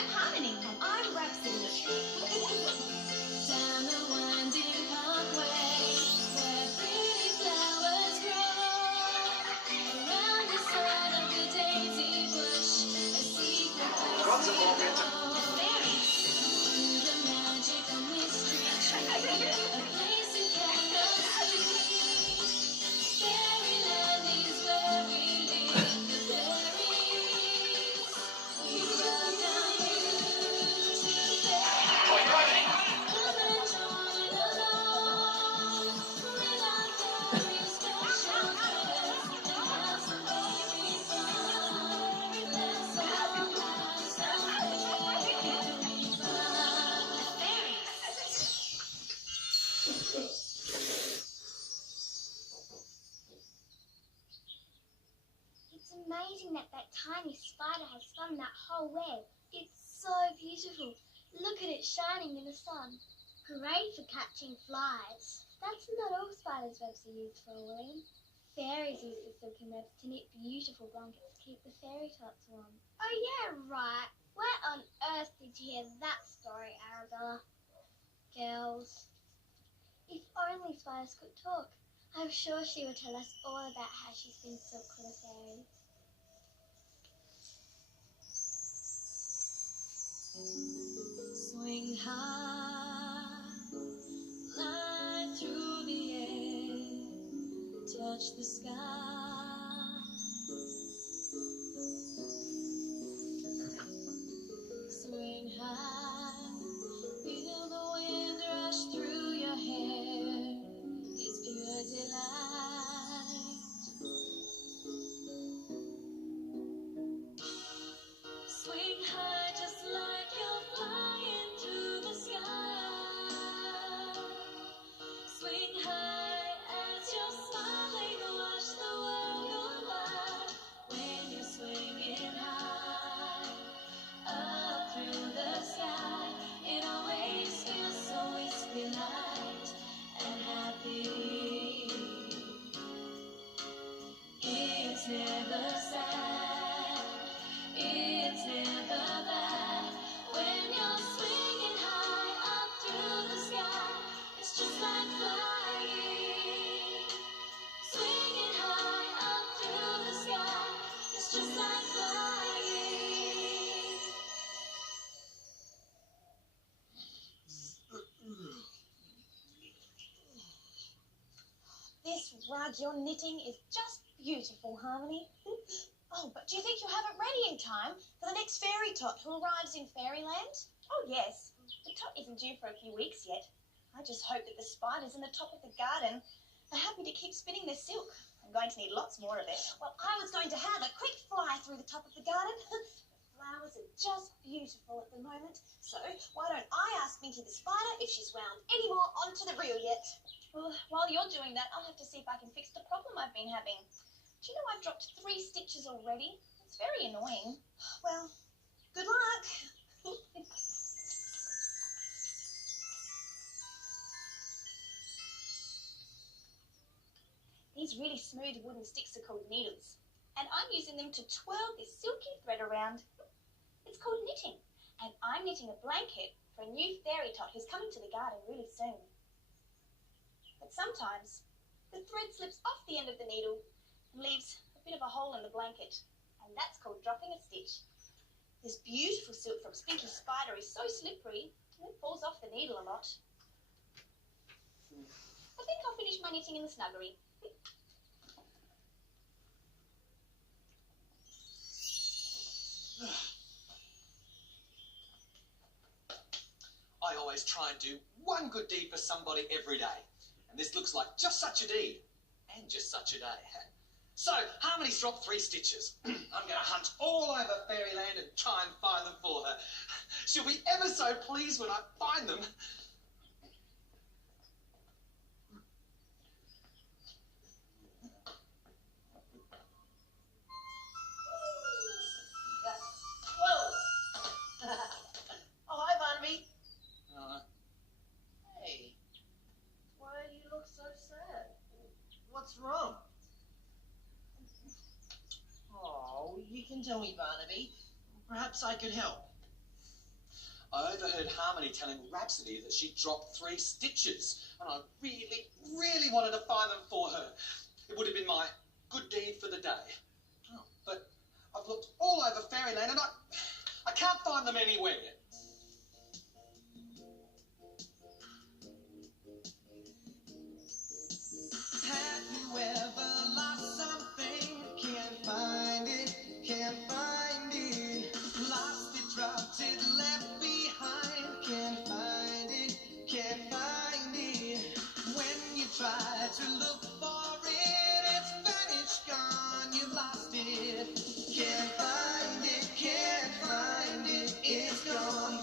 I'm Harmony. And I'm Rhapsody. Down the winding pathway where pretty flowers grow, around the side of the daisy bush, a secret place we know. The fairies, through the magic of mystery tree, a place you cannot see. Fairyland is where we live, the fairies. We welcome you to Fairyland. Come and join along with our fairy special guests and have some fairy fun. Let's all have some fairy fun. Fairies. It's amazing that tiny spider has spun that whole web. It's so beautiful. Look at it shining in the sun. Great for catching flies. That's not all spiders' webs are used for, William. Fairies use the silken webs to knit beautiful blankets to keep the fairy tots warm. Oh yeah, right. Where on earth did you hear that story, Arabella? Girls, if only spiders could talk. I'm sure she will tell us all about how she spins silk for the fairies. Swing high, fly through the air, touch the sky. Swing high, feel the wind rush through your hair. It's pure delight. Swing high just like you're flying through the sky. Swing high as you're smiling, watch the world go by. When you're swinging high, up through the sky, it always feels so wispy light and happy. It's never sad, it's never bad. When you're swinging high up through the sky, it's just like flying. Swinging high up through the sky, it's just like flying. This rug you're knitting is just beautiful, Harmony. Oh, but do you think you'll have it ready in time for the next fairy tot who arrives in Fairyland? Oh, yes. The tot isn't due for a few weeks yet. I just hope that the spiders in the top of the garden are happy to keep spinning their silk. I'm going to need lots more of it. Well, I was going to have a quick fly through the top of the garden. The flowers are just beautiful at the moment. So why don't I ask Minky the spider if she's wound any more onto the reel yet? Well, while you're doing that, I'll have to see if I can fix the problem I've been having. Do you know I've dropped 3 stitches already? It's very annoying. Well, good luck. These really smooth wooden sticks are called needles, and I'm using them to twirl this silky thread around. It's called knitting, and I'm knitting a blanket for a new fairy tot who's coming to the garden really soon. But sometimes the thread slips off the end of the needle and leaves a bit of a hole in the blanket, and that's called dropping a stitch. This beautiful silk from Spinky Spider is so slippery and it falls off the needle a lot. I think I'll finish my knitting in the snuggery. I always try and do one good deed for somebody every day. And this looks like just such a deed. And just such a day. So, Harmony's dropped 3 stitches. I'm going to hunt all over Fairyland and try and find them for her. She'll be ever so pleased when I find them. Whoa! Oh, hi, Barnaby. Hey, why do you look so sad? What's wrong? Oh, you can tell me, Barnaby. Perhaps I could help. I overheard Harmony telling Rhapsody that she dropped 3 stitches, and I really, really wanted to find them for her. It would have been my good deed for the day. Oh, but I've looked all over Fairyland and I can't find them anywhere. Have you ever lost something? Can't find it, can't find it. Lost it, dropped it, left behind. Can't find it, can't find it. When you try to look for it, it's vanished, gone, you've lost it. Can't find it, can't find it, it's gone.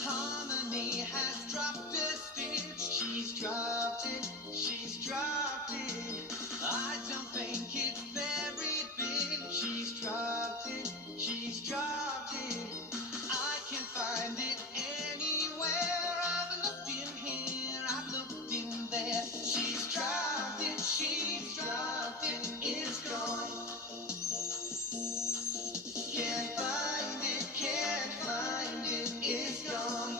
Harmony has dropped a stitch, she's dropped it, she's dropped it. I don't think it's very big, she's dropped it, she's dropped it. I can find it anywhere, I've looked in here, I've looked in there. She's dropped it, it's gone. Can't find it, it's gone.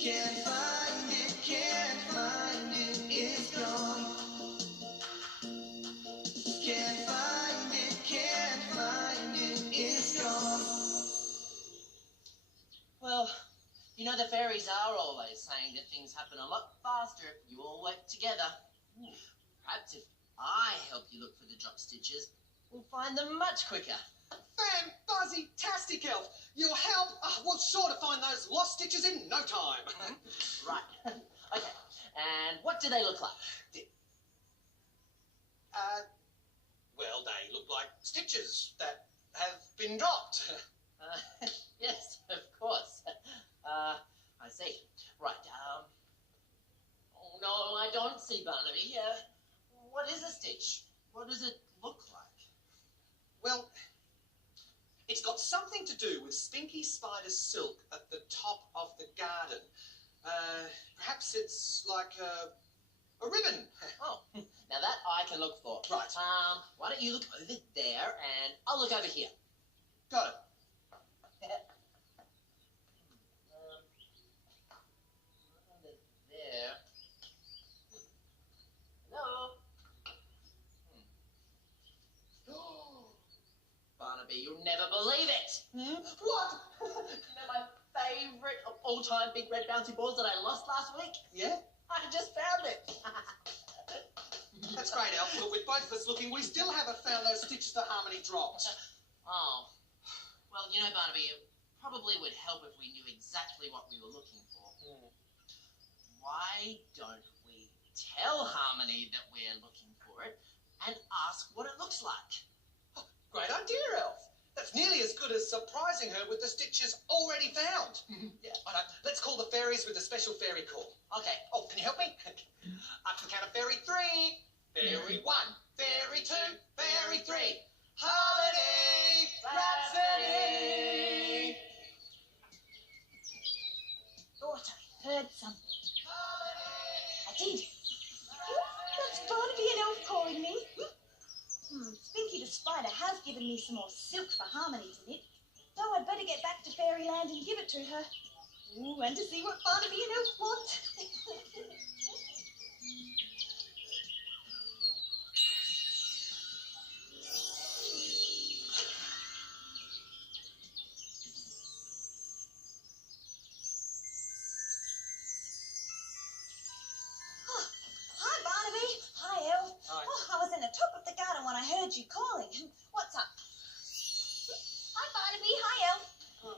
Can't find it, it's gone. Can't find it, it's gone. Well, you know the fairies are always saying that things happen a lot faster if you all work together. Perhaps if I help you look for the drop stitches, we'll find them much quicker. Fan-fuzzy-tastic, Elf! Your help will sure to find those lost stitches in no time. Right. Okay. And what do they look like? Well, they look like stitches that have been dropped. Yes, of course. I see. Right. Oh, no, I don't see Barnaby. What is a stitch? What does it look like? Well, it's got something to do with Stinky Spider's silk at the top of the garden. Perhaps it's like a ribbon. Oh, now that I can look for. Right. Why don't you look over there and I'll look over here. Got it. Under there. Hello? Barnaby, you'll never believe it. What? You know my favourite of all time big red bouncy balls that I lost last week? Yeah? I just found it. That's great, Elf. But with both of us looking, we still haven't found those stitches that Harmony dropped. Oh. Well, you know, Barnaby, it probably would help if we knew exactly what we were looking for. Why don't we tell Harmony that we're looking for it and ask what it looks like? Great idea, Elf. That's nearly as good as surprising her with the stitches already found. Yeah. I know. Let's call the fairies with a special fairy call. Okay. Oh, can you help me? Up to the count of fairy 3. Fairy 1. Fairy 2. Fairy 3. Holiday Rhapsody. Thought I heard something. I did. That's Barnaby and Elf calling me. Spinky the Spider has given me some more silk for Harmony's in it. Though I'd better get back to Fairyland and give it to her. Ooh, and to see what Barnaby and Elf want. Hi, Barnaby. Hi, Elf. Hi. Oh, I was in the top of the garden when I heard you calling. What's up? Hi, Barnaby. Hi, Elf.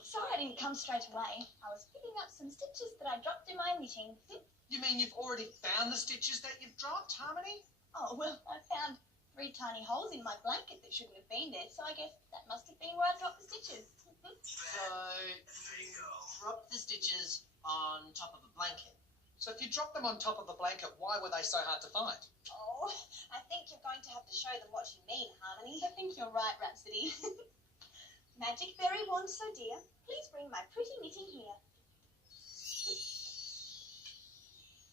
Sorry I didn't come straight away. I was picking up some stitches that I dropped in my knitting. You mean you've already found the stitches that you've dropped, Harmony? Oh, well, I found 3 tiny holes in my blanket that shouldn't have been there, so I guess that must have been where I dropped the stitches. So, you dropped the stitches on top of a blanket. So if you dropped them on top of the blanket, why were they so hard to find? Oh, I think you're going to have to show them what you mean, Harmony. I think you're right, Rhapsody. Magic fairy wand so dear, please bring my pretty knitting here.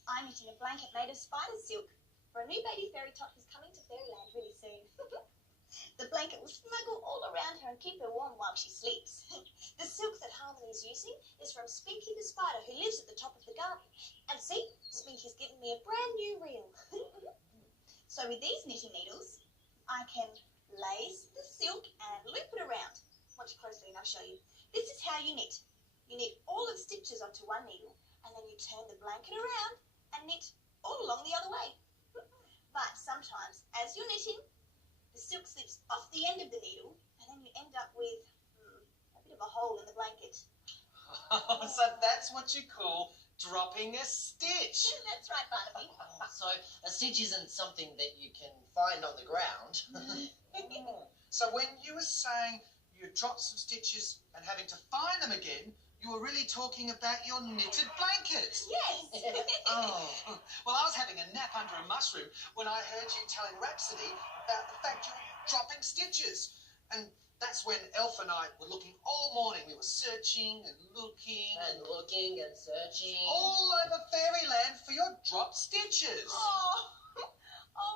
I'm knitting a blanket made of spider silk, for a new baby fairy tot who's coming to Fairyland really soon. The The blanket will snuggle all around her and keep her warm while she sleeps. The silk that Harmony is using is from Spinky the spider, who lives at the top of the garden. And see, Spinky's given me a brand new reel. So with these knitting needles, I can lace the silk and loop it around. Watch closely and I'll show you. This is how you knit. You knit all of the stitches onto one needle, and then you turn the blanket around and knit all along the other way. But sometimes, as you're knitting, the silk slips off the end of the needle, and then you end up with a bit of a hole in the blanket. So that's what you call dropping a stitch. That's right, Barnaby. So a stitch isn't something that you can find on the ground. So when you were saying you dropped some stitches and having to find them again, you were really talking about your knitted blanket. Yes. Oh, well, I was having a nap under a mushroom when I heard you telling Rhapsody about the fact you were dropping stitches. And that's when Elf and I were looking all morning. We were searching and looking. And looking and searching. All over Fairyland for your dropped stitches. Oh,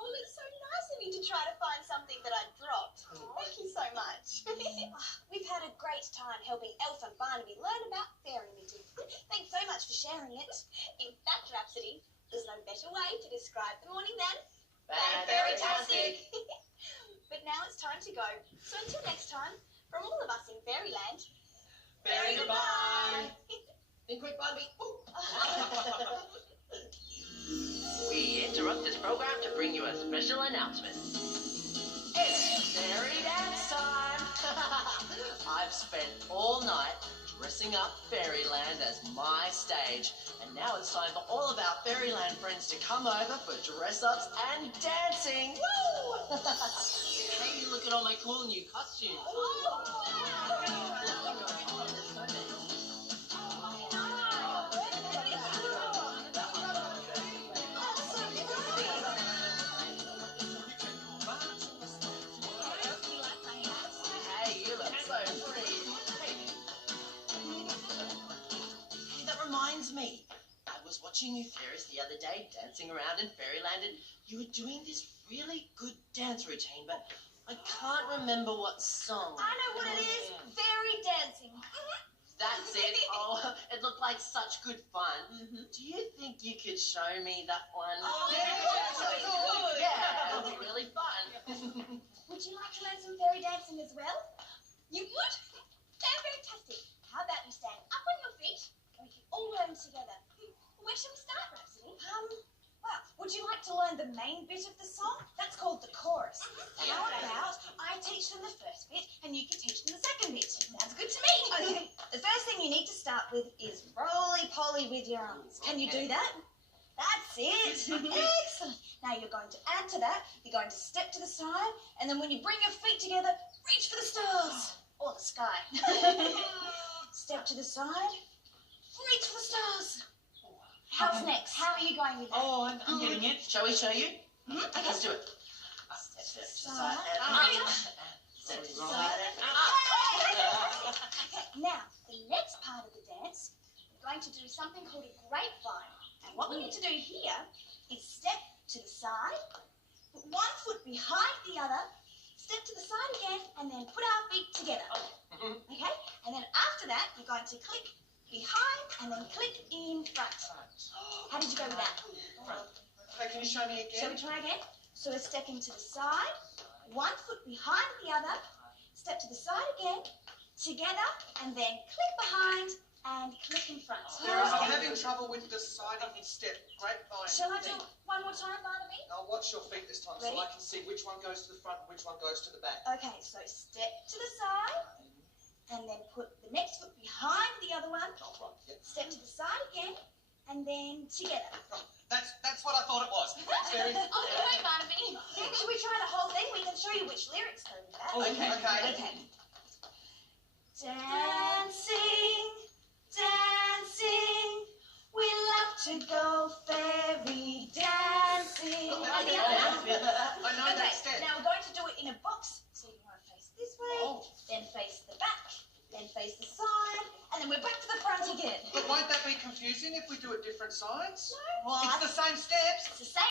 well, it's so nice of you to try to find something that I dropped. Thank you so much. We've had a great time helping Elf and Barnaby learn about fairy knitting. Thanks so much for sharing it. In fact, Rhapsody, there's no better way to describe the morning than Fantastic. But now it's time to go. So until next time, from all of us in Fairyland, Fairy goodbye. Think quick, Barnaby. We interrupt this program to bring you a special announcement. It's fairy dance time! I've spent all night dressing up Fairyland as my stage, and now it's time for all of our Fairyland friends to come over for dress-ups and dancing. Woo! Hey, look at all my cool new costumes. Hey, you look so pretty. Hey, that reminds me. I was watching you fairies the other day dancing around in Fairyland, and you were doing this really good dance routine, but I can't remember what song. I know what it is. Fairy dancing. That's it. Oh, it looked like such good fun. Do you think you could show me that one? Oh, Yeah, it would be really fun. Would you like to learn some fairy dancing as well? You would? Fantastic. How about you stand up on your feet and we can all learn together. Where shall we start, Rhapsody? Well, would you like to learn the main bit of the song? That's called the chorus. How about I teach them the first bit and you can teach them the second bit? Sounds good to me. Okay. The first thing you need to start with is roly-poly with your arms. Can you do that? That's it. Excellent. Now you're going to add to that. You're going to step to the side, and then when you bring your feet together, reach for the stars or the sky. Step to the side, reach for the stars. How's next? How are you going with that? Oh, I'm getting it. Shall we show you? Okay. Let's do it. Step to the side and reach. Step to the side and Okay, now, the next part of the dance, we're going to do something called a grapevine. And what we need to do here is step to the side, put one foot behind the other, step to the side again, and then put our feet together. Okay? And then after that, you're going to click behind and then click in front. How did you go with that? Hey, can you show me Shall again? we try again? So we're stepping to the side, one foot behind the other, step to the side again, together, and then click behind and click in front. I'm having trouble with the siding step. Grapevine. Shall I do it one more time, Barnaby? I'll watch your feet this time Ready? so I can see which one goes to the front and which one goes to the back. Okay, so step to the side, and then put the next foot behind the other one, Oh, right. Yep. step to the side again, and then together. That's what I thought it was. Fairy. Oh, great, Barnaby. Should we try the whole thing? We can show you which lyrics go with that. Okay. Dancing, dancing, we love to go fairy dancing. I know that step. Now we're going to do it in a box. So you want to face this way, Oh. then face the back, then face the side, and then we're back to the front again. But won't that be confusing if we do it different sides? Well, It's the same steps. it's the same.